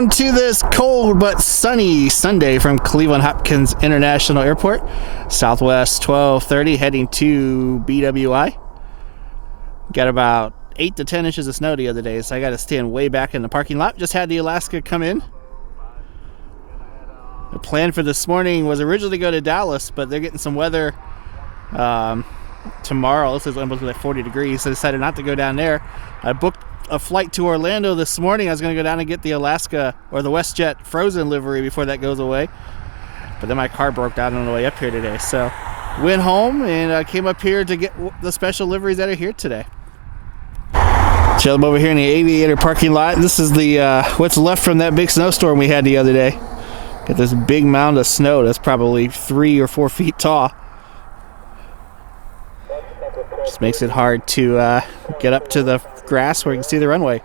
Welcome to this cold but sunny Sunday from Cleveland Hopkins International Airport. Southwest 1230 heading to BWI. Got about 8 to 10 inches of snow the other day, so I got to stand way back in the parking lot. Just had the Alaska come in. The plan for this morning was originally to go to Dallas, but they're getting some weather tomorrow. This is almost like 40 degrees, so I decided not to go down there. I booked a flight to Orlando this morning. I was going to go down and get the Alaska or the WestJet frozen livery before that goes away, but then my car broke down on the way up here today, so went home and came up here to get the special liveries that are here today. Chilling over here in the Aviator parking lot. This is the what's left from that big snowstorm we had the other day. Got this big mound of snow that's probably 3 or 4 feet tall. Just makes it hard to get up to the grass where you can see the runway.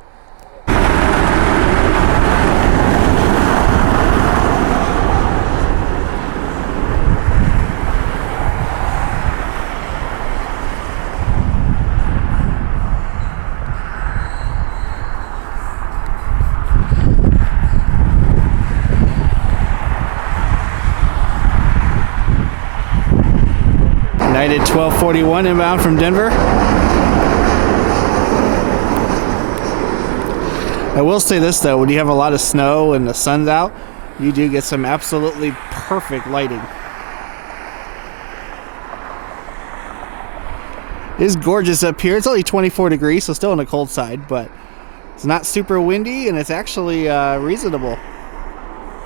United 1241 inbound from Denver. I will say this though, when you have a lot of snow and the sun's out, you do get some absolutely perfect lighting. It is gorgeous up here. It's only 24 degrees, so still on the cold side, but it's not super windy and it's actually reasonable.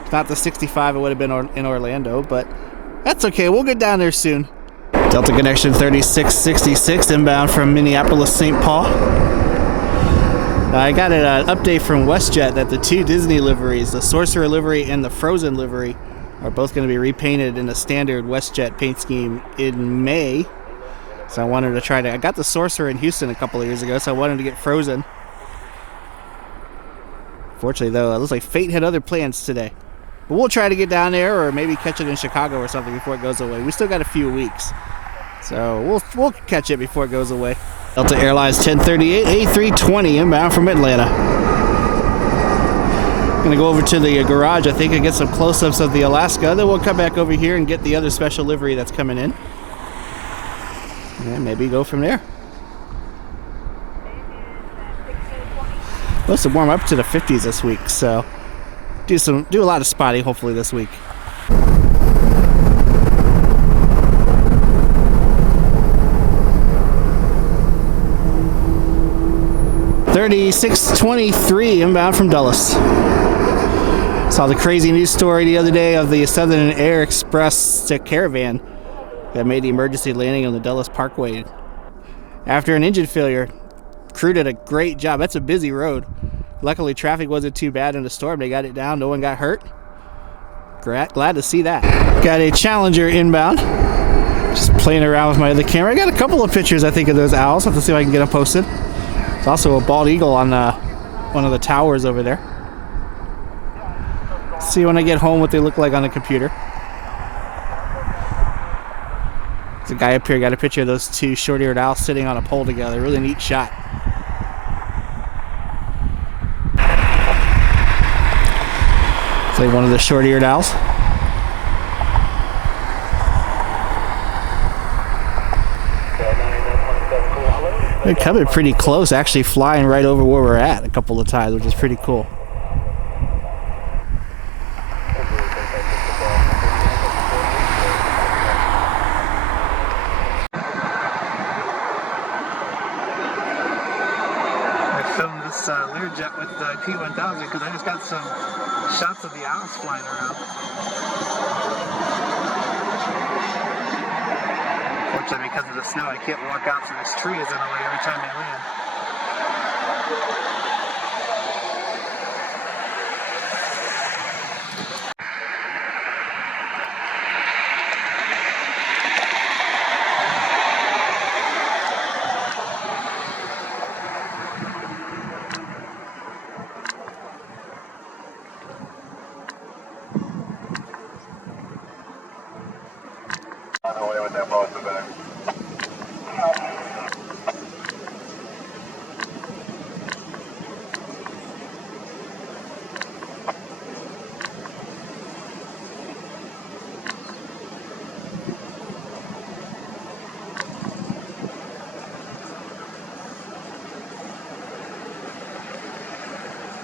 It's not the 65 it would have been in Orlando, but that's okay. We'll get down there soon. Delta Connection 3666 inbound from Minneapolis, St. Paul. I got an update from WestJet that the 2 Disney liveries, the Sorcerer livery and the Frozen livery, are both going to be repainted in the standard WestJet paint scheme in May. So I wanted to I got the Sorcerer in Houston a couple of years ago, so I wanted to get Frozen. Fortunately though, it looks like fate had other plans today. But we'll try to get down there or maybe catch it in Chicago or something before it goes away. We still got a few weeks. So we'll catch it before it goes away. Delta Airlines 1038 A320 inbound from Atlanta. Gonna go over to the garage, I think, and get some close-ups of the Alaska. Then we'll come back over here and get the other special livery that's coming in. And maybe go from there. Supposed to warm up to the 50s this week, so do a lot of spotting hopefully this week. 3623 inbound from Dulles. Saw the crazy news story the other day of the Southern Air Express caravan that made the emergency landing on the Dulles Parkway. After an engine failure, crew did a great job. That's a busy road. Luckily, traffic wasn't too bad in the storm. They got it down. No one got hurt. Glad to see that. Got a Challenger inbound. Just playing around with my other camera. I got a couple of pictures, I think, of those owls. Have to see if I can get them posted. There's also a bald eagle on one of the towers over there. See when I get home what they look like on the computer. There's a guy up here got a picture of those 2 short-eared owls sitting on a pole together. Really neat shot. It's like one of the short-eared owls. They're coming pretty close, actually flying right over where we're at a couple of times, which is pretty cool. I filmed this Learjet with the P1000 because I just got some shots of the owls flying around. Fortunately, because of the snow, I can't walk out through this tree as in a way every time I land.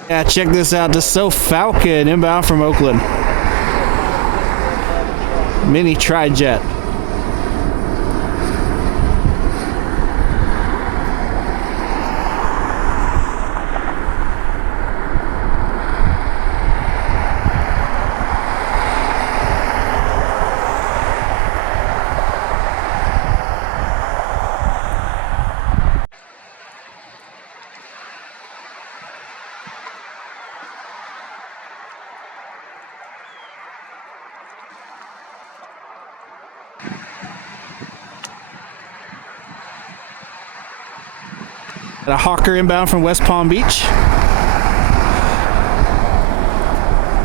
Yeah, check this out. Dassault Falcon inbound from Oakland. Mini tri-jet. A Hawker inbound from West Palm Beach.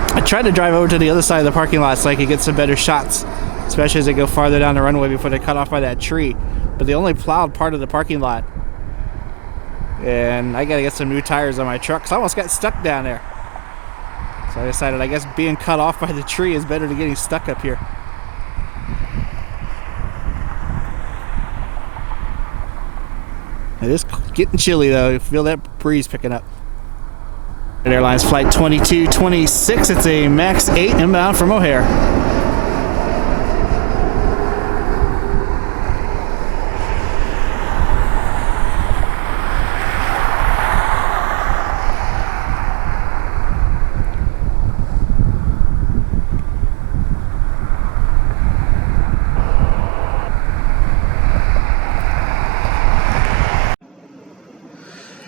I tried to drive over to the other side of the parking lot so I could get some better shots, especially as they go farther down the runway before they're cut off by that tree. But they only plowed part of the parking lot. And I gotta get some new tires on my truck because I almost got stuck down there. So I decided I guess being cut off by the tree is better than getting stuck up here. It is getting chilly though. You feel that breeze picking up. Airlines flight 2226. It's a MAX 8 inbound from O'Hare.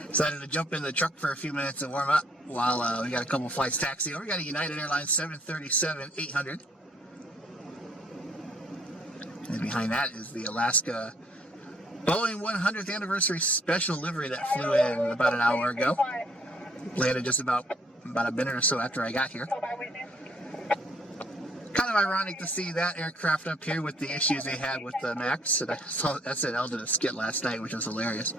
Decided to jump in the truck for a few minutes and warm up while we got a couple flights taxi over. We got a United Airlines 737-800. And behind that is the Alaska Boeing 100th anniversary special livery that flew in about an hour ago. Landed just about a minute or so after I got here. Kind of ironic to see that aircraft up here with the issues they had with the MAX. And I saw SNL did a skit last night, which was hilarious.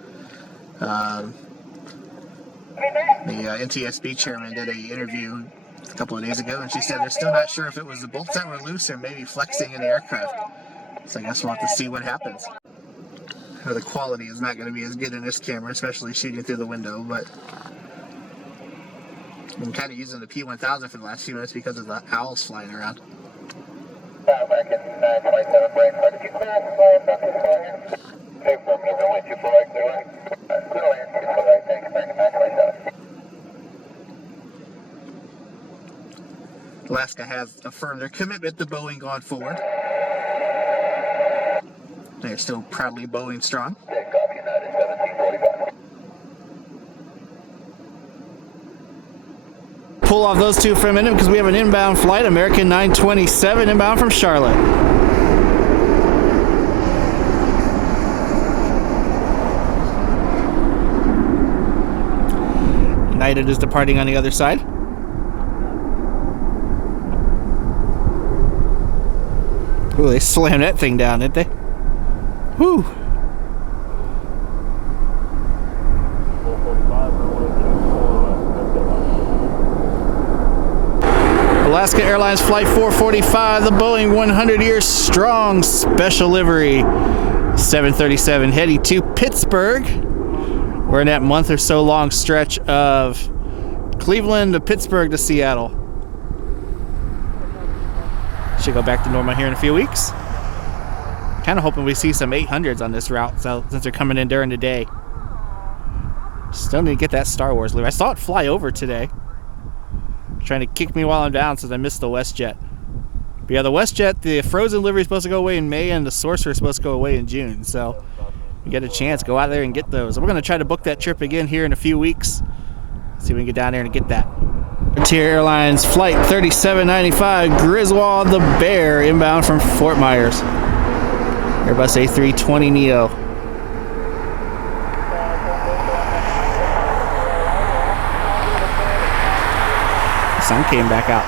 The NTSB chairman did an interview a couple of days ago, and she said they're still not sure if it was the bolts that were loose or maybe flexing in the aircraft. So I guess we'll have to see what happens. The quality is not going to be as good in this camera, especially shooting through the window, but I'm kind of using the P1000 for the last few minutes because of the owls flying around. American 927 break. Did you clear us flying back to flying? Okay, affirmative, only 24 clear. Clearly, 24 right, thanks, American 927. Alaska has affirmed their commitment to Boeing going forward. They're still proudly Boeing strong. Copy, United 1745. Pull off those two for a minute because we have an inbound flight, American 927 inbound from Charlotte. United is departing on the other side. Ooh, they slammed that thing down, didn't they? Whew. Alaska Airlines Flight 445, the Boeing 100-year strong special livery 737 heading to Pittsburgh. We're in that month or so long stretch of Cleveland to Pittsburgh to Seattle. Should go back to normal here in a few weeks. Kind of hoping we see some 800s on this route since they're coming in during the day. Still need to get that Star Wars livery. I saw it fly over today. Trying to kick me while I'm down since I missed the WestJet. But yeah, the WestJet, the Frozen livery is supposed to go away in May and the Sorcerer is supposed to go away in June. So you get a chance, go out there and get those. We're going to try to book that trip again here in a few weeks. See if we can get down there and get that. Frontier Airlines Flight 3795, Griswold the Bear inbound from Fort Myers. Airbus A320neo. The sun came back out.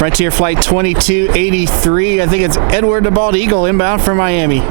Frontier Flight 2283. I think it's Edward the Bald Eagle inbound from Miami.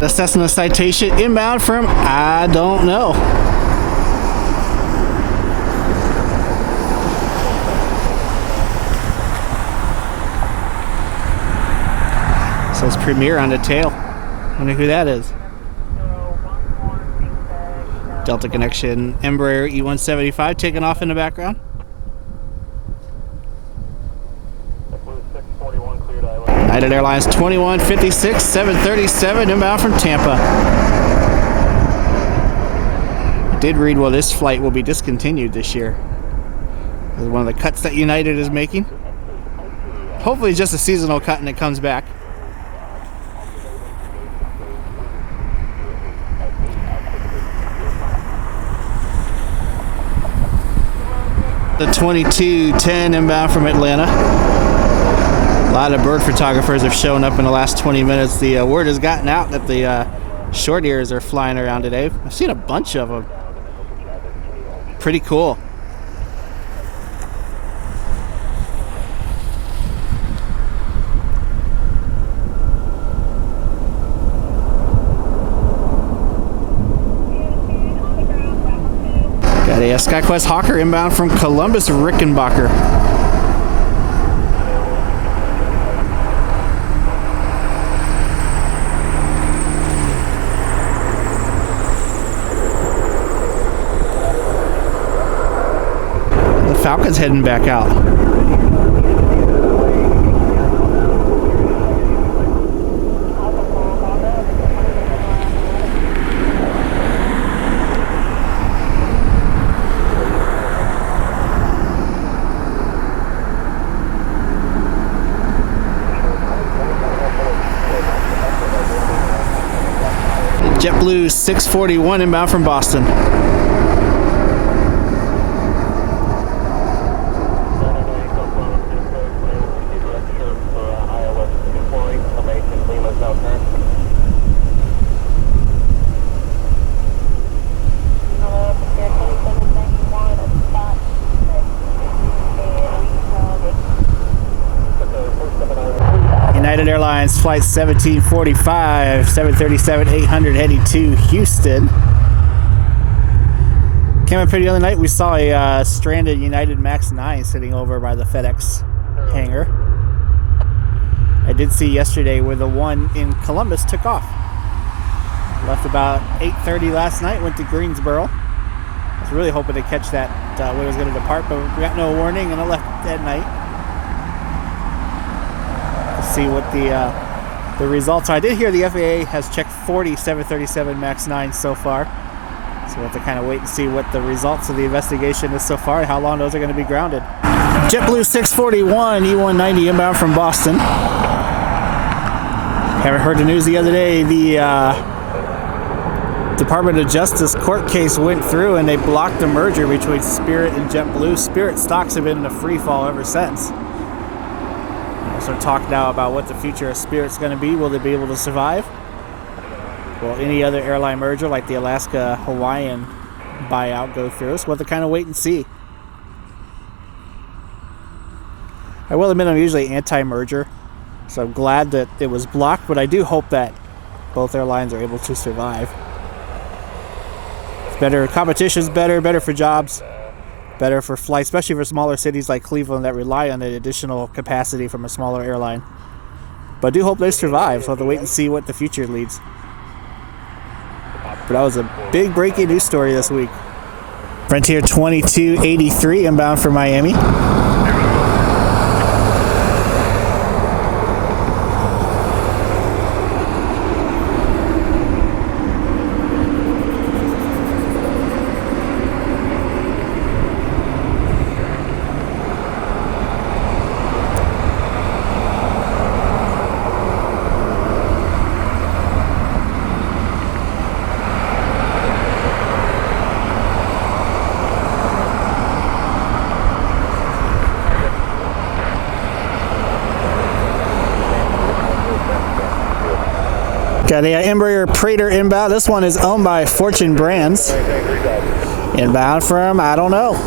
The Cessna Citation inbound from I don't know. Says Premier on the tail. Wonder who that is. Delta Connection Embraer E175 taking off in the background. United Airlines 2156 737 inbound from Tampa. I did read, well, this flight will be discontinued this year. It's one of the cuts that United is making. Hopefully it's just a seasonal cut and it comes back. The 2210 inbound from Atlanta. A lot of bird photographers have shown up in the last 20 minutes. The word has gotten out that the short ears are flying around today. I've seen a bunch of them. Pretty cool. Got a SkyQuest Hawker inbound from Columbus Rickenbacker. Falcon's heading back out. JetBlue 641 inbound from Boston. United Airlines Flight 1745, 737-800 heading to Houston. Came up pretty the other night. We saw a stranded United MAX 9 sitting over by the FedEx hangar. I did see yesterday where the one in Columbus took off. Left about 8:30 last night, went to Greensboro. I was really hoping to catch that when it was going to depart, but we got no warning and it left that night. See what the results are. I did hear the FAA has checked 40 737 MAX 9 so far. So we'll have to kind of wait and see what the results of the investigation is so far and how long those are going to be grounded. JetBlue 641 E190 inbound from Boston. Haven't heard the news the other day. The Department of Justice court case went through and they blocked the merger between Spirit and JetBlue. Spirit stocks have been in a free fall ever since. So talk now about what the future of Spirit's going to be. Will they be able to survive? Will any other airline merger like the Alaska-Hawaiian buyout go through? So we'll have to kind of wait and see. I will admit I'm usually anti-merger, so I'm glad that it was blocked, but I do hope that both airlines are able to survive. It's better, competition's better for jobs, better for flights, especially for smaller cities like Cleveland that rely on the additional capacity from a smaller airline. But I do hope they survive, so I'll have to wait and see what the future leads. But that was a big breaking news story this week. Frontier 2283 inbound for Miami. Got a Embraer Praetor inbound. This one is owned by Fortune Brands. Inbound from, I don't know.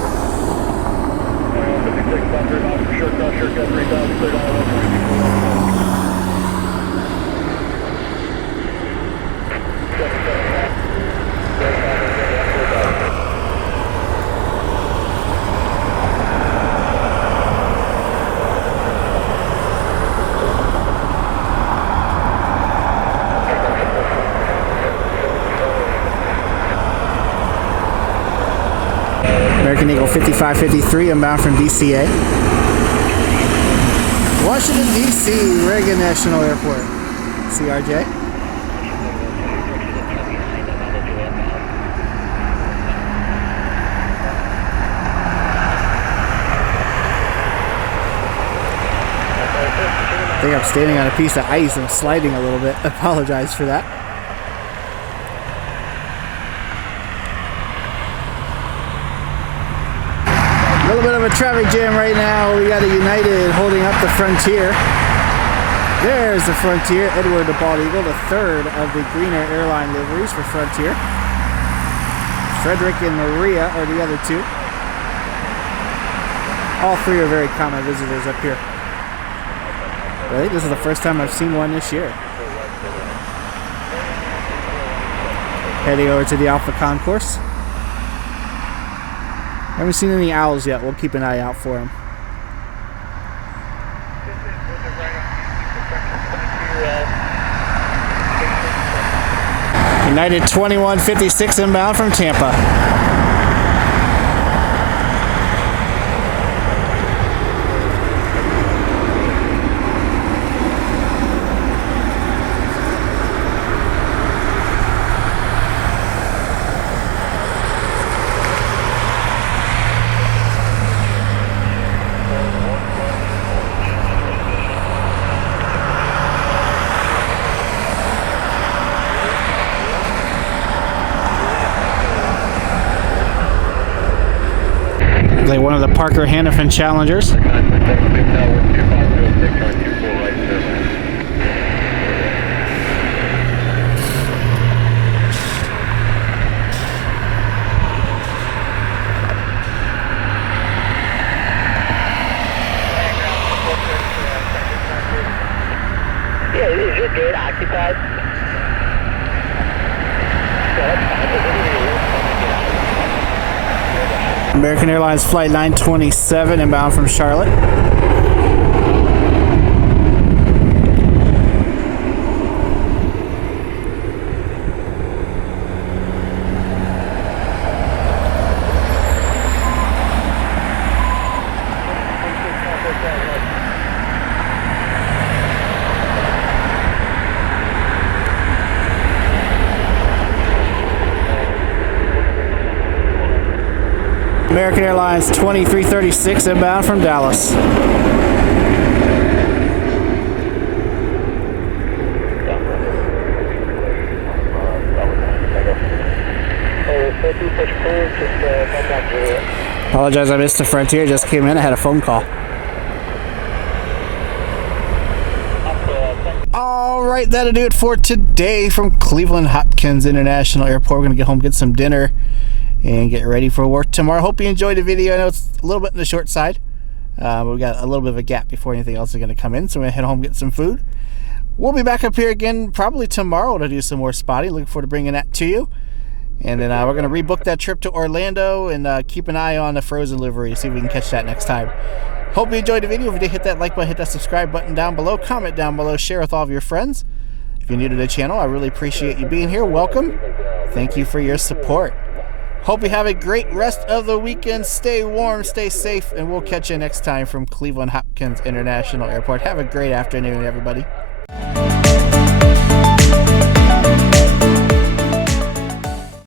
American Eagle 5553 inbound from DCA. Washington, D.C., Reagan National Airport. CRJ. I think I'm standing on a piece of ice and sliding a little bit. I apologize for that. A little bit of a traffic jam right now. We got a United holding up the Frontier. There's the Frontier. Edward the Bald Eagle, the third of the greener airline liveries for Frontier. Frederick and Maria are the other two. All three are very common visitors up here. I think this is the first time I've seen one this year. Heading over to the Alpha Concourse. Haven't seen any owls yet. We'll keep an eye out for them. United 2156 inbound from Tampa. Like one of the Parker Hannafin Challengers. Yeah, is your gate occupied? American Airlines Flight 927 inbound from Charlotte. American Airlines 2336 inbound from Dallas. Apologize, I missed the Frontier. Just came in. I had a phone call. All right, that'll do it for today from Cleveland Hopkins International Airport. We're going to get home, get some dinner, and get ready for work tomorrow. Hope you enjoyed the video. I know it's a little bit on the short side. But we got a little bit of a gap before anything else is going to come in. So we're going to head home, get some food. We'll be back up here again probably tomorrow to do some more spotting. Looking forward to bringing that to you. And then we're going to rebook that trip to Orlando and keep an eye on the Frozen livery. See if we can catch that next time. Hope you enjoyed the video. If you did, hit that like button, hit that subscribe button down below. Comment down below. Share with all of your friends. If you're new to the channel, I really appreciate you being here. Welcome. Thank you for your support. Hope you have a great rest of the weekend. Stay warm, stay safe, and we'll catch you next time from Cleveland Hopkins International Airport. Have a great afternoon, everybody.